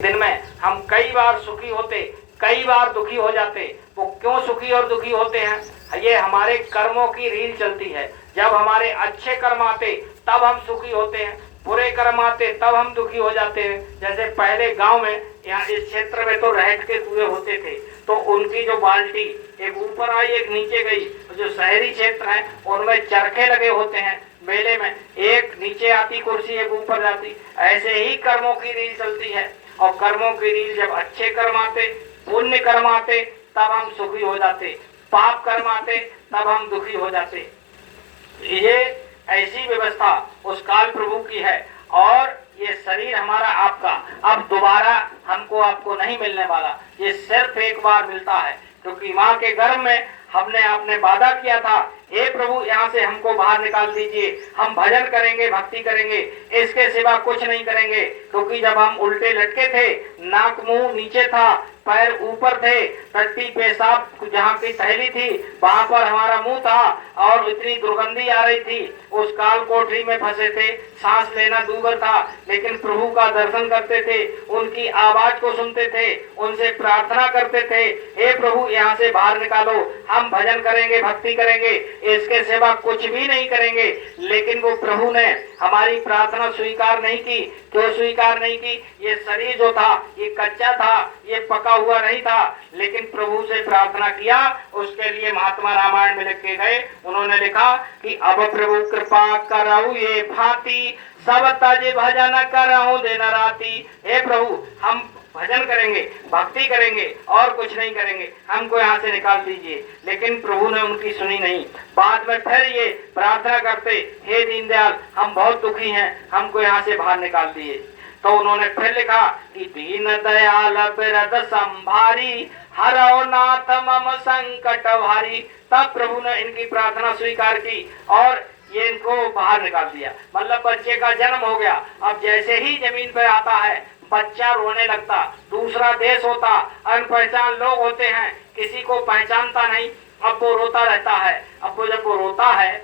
दिन में हम कई बार सुखी होते, कई बार दुखी हो जाते। वो क्यों सुखी और दुखी होते हैं? ये हमारे कर्मों की रील चलती है। जब हमारे अच्छे कर्म आते तब हम सुखी होते हैं, बुरे कर्म आते तब हम दुखी हो जाते हैं। जैसे पहले गांव में, यहाँ इस क्षेत्र में तो रहट के कुएं होते थे, तो उनकी जो बाल्टी एक ऊपर आई एक नीचे गई। जो शहरी क्षेत्र है उनमें चरखे लगे होते हैं, मेले में एक नीचे आती कुर्सी एक ऊपर जाती। ऐसे ही कर्मों की रील चलती है। और कर्मों की रील जब अच्छे कर्म आते, पुण्य कर्म आते तब हम सुखी हो जाते, पाप कर्म आते तब हम दुखी हो जाते। ये ऐसी व्यवस्था उस काल प्रभु की है। और ये शरीर हमारा आपका अब दोबारा हमको आपको नहीं मिलने वाला। ये सिर्फ एक बार मिलता है, क्योंकि माँ के गर्भ में आपने वादा किया था, हे प्रभु यहाँ से हमको बाहर निकाल दीजिए, हम भजन करेंगे, भक्ति करेंगे, इसके सिवा कुछ नहीं करेंगे। क्योंकि जब हम उल्टे लटके थे, नाक मुंह नीचे था, पैर ऊपर थे, टट्टी पेशाब जहाँ की थैली थी वहां पर हमारा मुंह था और इतनी दुर्गंधी आ रही थी, उस काल कोठरी में फंसे थे, सांस लेना दूभर था। लेकिन प्रभु का दर्शन करते थे, उनकी आवाज को सुनते थे, उनसे प्रार्थना करते थे, हे प्रभु यहाँ से बाहर निकालो, हम भजन करेंगे, भक्ति करेंगे, इसके सिवा कुछ भी नहीं करेंगे। लेकिन वो प्रभु ने हमारी प्रार्थना स्वीकार नहीं की। क्यों स्वीकार नहीं की? ये शरीर जो था ये कच्चा था, ये पका हुआ नहीं था। लेकिन प्रभु से प्रार्थना किया, उसके लिए महात्मा रामायण में लिख के गए। उन्होंने लिखा कि अब प्रभु कृपा करऊ ये भांति, सब तज भजन करऊ दिन राती। हे प्रभु हम भजन करेंगे, भक्ति करेंगे और कुछ नहीं करेंगे, हमको यहाँ से निकाल दीजिए। लेकिन प्रभु ने उनकी सुनी नहीं। बाद में फिर ये प्रार्थना करते, हे दीनदयाल हम बहुत दुखी हैं, हमको यहाँ से बाहर निकाल दिए। तो उन्होंने फिर लिखा कि दीन दयाल बिरद संभारी, हरौ नाथ मम संकट भारी। तब प्रभु ने इनकी प्रार्थना स्वीकार की और ये इनको बाहर निकाल दिया। मतलब बच्चे का जन्म हो गया। अब जैसे ही जमीन पर आता है बच्चा रोने लगता। दूसरा देश होता, अनपहचान लोग होते हैं, किसी को पहचानता नहीं, अब वो रोता रहता है। अब वो जब वो रोता है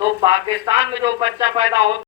तो पाकिस्तान में जो बच्चा पैदा होता